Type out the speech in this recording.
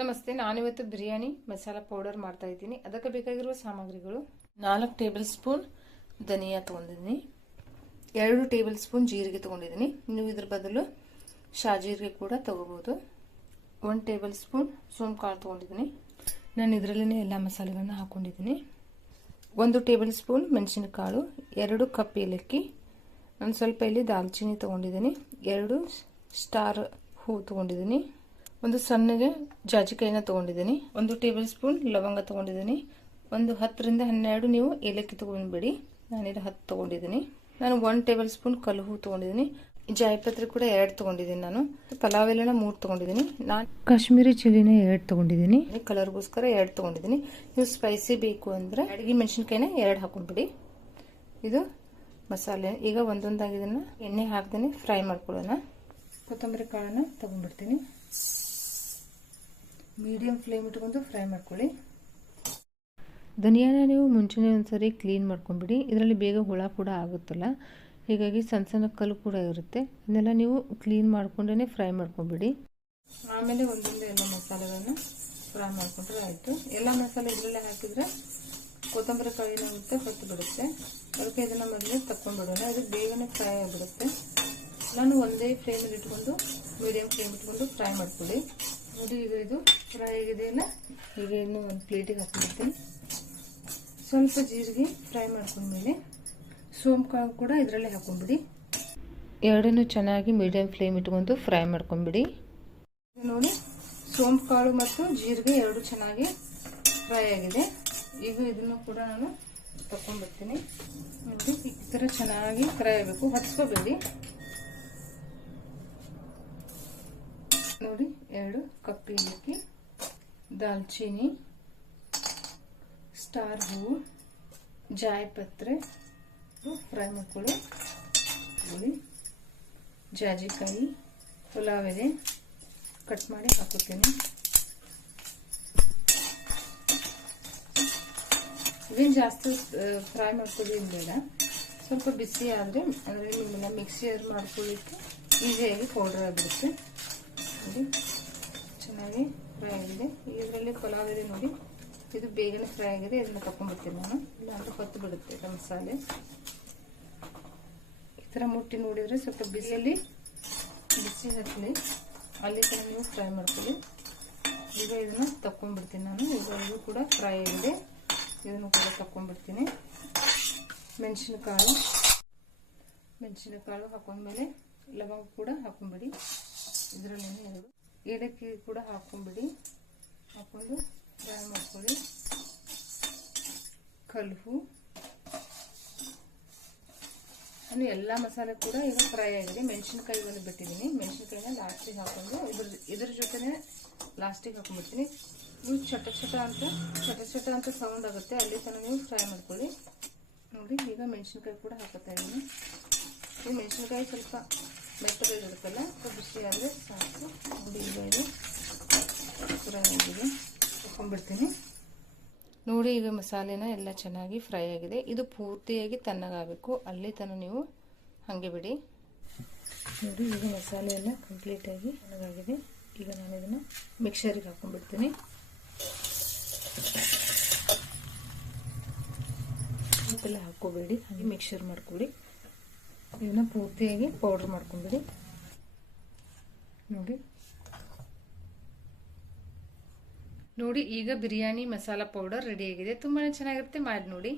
ನಮಸ್ತೆ, ನಾನಿವತ್ತು ಬಿರಿಯಾನಿ, ಮಸಾಲ ಪೌಡರ್ ಮಾಡ್ತಾ ಇದ್ದೀನಿ. ಅದಕ್ಕೆ ಬೇಕಾಗಿರುವ ಸಾಮಗ್ರಿಗಳು ನಾಲ್ಕು ಟೇಬಲ್ ಸ್ಪೂನ್ ಧನಿಯಾ ತೊಗೊಂಡಿದ್ದೀನಿ. ಎರಡು ಟೇಬಲ್ ಸ್ಪೂನ್ ಜೀರಿಗೆ ತೊಗೊಂಡಿದ್ದೀನಿ. ನೀವು ಇದ್ರ ಬದಲು ಶಾಜೀರಿಗೆ ಕೂಡ ತಗೋಬೋದು. ಒಂದು ಟೇಬಲ್ ಸ್ಪೂನ್ ಸೋಂಪು ಕಾಳು ತೊಗೊಂಡಿದ್ದೀನಿ. ನಾನು ಇದರಲ್ಲೇ ಎಲ್ಲ ಮಸಾಲೆಗಳನ್ನ ಹಾಕ್ಕೊಂಡಿದ್ದೀನಿ ಒಂದು ಟೇಬಲ್ ಸ್ಪೂನ್ ಮೆಣಸಿನಕಾಳು, ಎರಡು ಕಪ್ ಏಲಕ್ಕಿ ನಾನು ಸ್ವಲ್ಪ ಇಲ್ಲಿ ದಾಲ್ಚಿನ್ನಿ ತೊಗೊಂಡಿದ್ದೀನಿ. ಎರಡು ಸ್ಟಾರ್ ಹೂ ತೊಗೊಂಡಿದ್ದೀನಿ. ಒಂದು ಸಣ್ಣಗೆ ಜಾಜಿಕಾಯಿನ ತೊಗೊಂಡಿದ್ದೀನಿ. ಒಂದು ಟೇಬಲ್ ಸ್ಪೂನ್ ಲವಂಗ ತೊಗೊಂಡಿದ್ದೀನಿ. ಒಂದು ಹತ್ತರಿಂದ ಹನ್ನೆರಡು ನೀವು ಏಲಕ್ಕಿ ತೊಗೊಂಡ್ಬಿಡಿ. ನಾನಿಲ್ಲಿ ಹತ್ತು ತೊಗೊಂಡಿದ್ದೀನಿ. ನಾನು ಒನ್ ಟೇಬಲ್ ಸ್ಪೂನ್ ಕಲ್ಲು ಹೂ ತೊಗೊಂಡಿದ್ದೀನಿ. ಜಾಯಿಪತ್ರೆ ಕೂಡ ಎರಡು ತೊಗೊಂಡಿದ್ದೀನಿ ನಾನು. ಪಲಾವ್ ಎಲೆನ ಮೂರು ತೊಗೊಂಡಿದ್ದೀನಿ. ನಾನು ಕಾಶ್ಮೀರಿ ಚಿಲ್ಲಿನ ಎರಡು ತೊಗೊಂಡಿದ್ದೀನಿ. ಕಲರ್ಗೋಸ್ಕರ ಎರಡು ತೊಗೊಂಡಿದ್ದೀನಿ. ನೀವು ಸ್ಪೈಸಿ ಬೇಕು ಅಂದರೆ ಅಡುಗೆ ಮೆಣಸಿನ್ಕಾಯಿನ ಎರಡು ಹಾಕೊಂಡ್ಬಿಡಿ. ಇದು ಮಸಾಲೆ. ಈಗ ಒಂದೊಂದಾಗಿ ಇದನ್ನು ಎಣ್ಣೆ ಹಾಕ್ದೇನೆ ಫ್ರೈ ಮಾಡ್ಕೊಳ್ಳೋಣ. ಕೊತ್ತಂಬರಿ ಕಾಳನ್ನು ತಗೊಂಡ್ಬಿಡ್ತೀನಿ. ಮೀಡಿಯಂ ಫ್ಲೇಮ್ ಇಟ್ಕೊಂಡು ಫ್ರೈ ಮಾಡ್ಕೊಳ್ಳಿ. ಧನಿಯಾನ ನೀವು ಮುಂಚೆನೇ ಒಂದ್ಸರಿ ಕ್ಲೀನ್ ಮಾಡ್ಕೊಂಬಿಡಿ. ಇದರಲ್ಲಿ ಬೇಗ ಹುಳ ಕೂಡ ಆಗುತ್ತಲ್ಲ. ಹೀಗಾಗಿ ಸಣ್ಣ ಸಣ್ಣ ಕಲ್ಲು ಕೂಡ ಇರುತ್ತೆ. ಇದನ್ನೆಲ್ಲ ನೀವು ಕ್ಲೀನ್ ಮಾಡಿಕೊಂಡೇ ಫ್ರೈ ಮಾಡ್ಕೊಂಬಿಡಿ. ಆಮೇಲೆ ಒಂದೊಂದು ಎಲ್ಲ ಮಸಾಲೆಗಳನ್ನು ಫ್ರೈ ಮಾಡಿಕೊಂಡ್ರೆ ಆಯಿತು. ಎಲ್ಲ ಮಸಾಲೆ ಇದರಲ್ಲೇ ಹಾಕಿದರೆ ಕೊತ್ತಂಬರಿ ಕಾಳು ಏನಾಗುತ್ತೆ ಹೊತ್ತು ಬಿಡುತ್ತೆ ಅದಕ್ಕೆ ಇದನ್ನು ಮೊದಲೇ ತಕ್ಕೊಂಡ್ಬಿಡೋಣ ಅದು ಬೇಗನೆ ಫ್ರೈ ಆಗಿಬಿಡುತ್ತೆ. ನಾನು ಒಂದೇ ಫ್ಲೇಮಲ್ಲಿ ಇಟ್ಕೊಂಡು ಮೀಡಿಯಮ್ ಫ್ಲೇಮ್ ಇಟ್ಕೊಂಡು ಫ್ರೈ ಮಾಡ್ಕೊಳ್ಳಿ. ನೋಡಿ ಈಗ ಇದು ಫ್ರೈ ಆಗಿದೆಯಲ್ಲ ಈಗ ಇನ್ನು ಒಂದು ಪ್ಲೇಟಿಗೆ ಹಾಕ್ಬಿಡ್ತೀನಿ. ಸ್ವಲ್ಪ ಜೀರಿಗೆ ಫ್ರೈ ಮಾಡ್ಕೊಂಡ್ಮೇಲೆ ಸೋಂಪು ಕಾಳು ಕೂಡ ಇದರಲ್ಲೇ ಹಾಕೊಂಡ್ಬಿಡಿ. ಎರಡನ್ನೂ ಚೆನ್ನಾಗಿ ಮೀಡಿಯಮ್ ಫ್ಲೇಮ್ ಇಟ್ಕೊಂಡು ಫ್ರೈ ಮಾಡ್ಕೊಂಬಿಡಿ ನೋಡಿ ಸೋಂಪು ಕಾಳು ಮತ್ತು ಜೀರಿಗೆ ಎರಡು ಚೆನ್ನಾಗಿ ಫ್ರೈ ಆಗಿದೆ. ಈಗ ಇದನ್ನು ಕೂಡ ನಾನು ತಕೊಂಡ್ಬರ್ತೀನಿ ನೋಡಿ ಈ ಥರ ಚೆನ್ನಾಗಿ ಫ್ರೈ ಆಗಬೇಕು. ಹಚ್ಕೋಬೇಡಿ. ನೋಡಿ ಎರಡು ಕಪ್ ಏಲಕ್ಕಿ ದಾಲ್ಚಿನ್ನಿ ಸ್ಟಾರ್ ಹೂವು, ಜಾಯಪತ್ರೆ, ಫ್ರೈ ಮಾಡ್ಕೊಳ್ಳಿ ಜಾಜಿಕಾಯಿ ಪುಲಾವ್ ಎಲೆ ಕಟ್ ಮಾಡಿ ಹಾಕುತ್ತೇನೆ. ಇವೇನು ಜಾಸ್ತಿ ಫ್ರೈ ಮಾಡ್ಕೊಳ್ಳಿ ಬೇಡ. ಸ್ವಲ್ಪ ಬಿಸಿ ಆದರೆ, ಅಂದರೆ ನಿಮ್ಮನ್ನ ಮಿಕ್ಸಿಯಲ್ಲಿ ಮಾಡ್ಕೊಳ್ಳಿಕ್ಕೆ ಈಸಿಯಾಗಿ ಪೌಡರ್ ಆಗಿಬಿಡುತ್ತೆ. ನೋಡಿ. ಚೆನ್ನಾಗಿ ಫ್ರೈ ಆಗಿದೆ. ಇದರಲ್ಲಿ ಪಲಾವ್ ಇದೆ ನೋಡಿ. ಇದು ಬೇಗನೆ ಫ್ರೈ ಆಗಿದೆ. ಇದನ್ನು ತಕೊಂಡ್ಬಿಡ್ತೀನಿ ನಾನು. ಇಲ್ಲಾಂದ್ರೆ ಹೊತ್ತು ಬಿಡುತ್ತೆ ಮಸಾಲೆ. ಈ ಥರ ಮುಟ್ಟಿ ನೋಡಿದರೆ ಸ್ವಲ್ಪ ಬಿಸಿಯಲ್ಲಿ ಬಿಸಿ ಹತ್ತಲಿ ಅಲ್ಲಿ ಕೂಡ ನೀವು ಫ್ರೈ ಮಾಡ್ಕೊಳ್ಳಿ. ಈಗ ಇದನ್ನು ತಕ್ಕೊಂಡ್ಬಿಡ್ತೀನಿ ನಾನು. ಈಗ ಇದು ಕೂಡ ಫ್ರೈ ಆಗಿದೆ. ಇದನ್ನು ಕೂಡ ತಕ್ಕೊಂಡ್ಬಿಡ್ತೀನಿ. ಮೆಣಸಿನಕಾಳು. ಮೆಣಸಿನಕಾಳು ಹಾಕೊಂಡ್ಮೇಲೆ ಲವಂಗ ಕೂಡ ಹಾಕೊಂಡ್ಬಿಡಿ. ಕೂಡ ಹಾಕೊಂಡ್ಬಿಡಿ ಹಾಕೊಂಡು ಫ್ರೈ ಮಾಡ್ಕೊಳ್ಳಿ. ಕಲ್ಹು ನಾನು ಎಲ್ಲ ಮಸಾಲೆ ಕೂಡ ಈಗ ಫ್ರೈ ಆಗಿದೆ. ಮೆಣಸಿನ್ಕಾಯಿ ಒಂದು ಬಿಟ್ಟಿದ್ದೀನಿ. ಮೆಣಸಿನ್ಕಾಯಿನ ಲಾಸ್ಟಿಗೆ ಹಾಕೊಂಡು ಇದ್ರ ಇದ್ರ ಜೊತೆನೆ ಲಾಸ್ಟಿಗೆ ಹಾಕೊಂಡ್ಬಿಡ್ತೀನಿ. ನೀವು ಚಟ ಚಟ ಅಂತ ಚಟ ಚಟ ಅಂತ ಸೌಂಡ್ ಆಗುತ್ತೆ. ಅಲ್ಲಿ ತನಕ ನೀವು ಫ್ರೈ ಮಾಡ್ಕೊಳ್ಳಿ. ನೋಡಿ, ಈಗ ಮೆಣಸಿನ್ಕಾಯಿ ಕೂಡ ಹಾಕುತ್ತಾ ಇದ್ದೀನಿ. ಈ ಮೆಣಸಿನ್ಕಾಯಿ ಸ್ವಲ್ಪ ಮೆತ್ತಗಾಗಿರುತ್ತಲ್ಲ ಸ್ವಲ್ಪ ಬಿಸಿ ಆದರೆ ಸಾಕು. ನೋಡಿ ಹಾಕೊಂಡ್ಬಿಡ್ತೀನಿ ನೋಡಿ, ಈಗ ಮಸಾಲೆನ ಎಲ್ಲ ಚೆನ್ನಾಗಿ ಫ್ರೈ ಆಗಿದೆ. ಇದು ಪೂರ್ತಿಯಾಗಿ ತಣ್ಣಗಾಗಬೇಕು. ಅಲ್ಲಿ ತನಕ ನೀವು ಹಾಗೆ ಬಿಡಿ. ನೋಡಿ, ಈಗ ಮಸಾಲೆ ಎಲ್ಲ ಕಂಪ್ಲೀಟಾಗಿ ತಣ್ಣಗಾಗಿದೆ. ಈಗ ನಾನು ಇದನ್ನು ಮಿಕ್ಸರಿಗೆ ಹಾಕೊಂಡ್ಬಿಡ್ತೀನಿ. ಉಪ್ಪೆಲ್ಲ ಹಾಕೋಬೇಡಿ. ಹಾಗೆ ಮಿಕ್ಸರ್ ಮಾಡ್ಕೊಬಿಡಿ ಇದನ್ನ ಪೂರ್ತಿಯಾಗಿ ಪೌಡ್ರ್ ಮಾಡ್ಕೊಂಬಿಡಿ ನೋಡಿ. ನೋಡಿ ಈಗ ಬಿರಿಯಾನಿ ಮಸಾಲ ಪೌಡರ್ ರೆಡಿಯಾಗಿದೆ ತುಂಬಾ ಚೆನ್ನಾಗಿರುತ್ತೆ. ಮಾಡಿ ನೋಡಿ.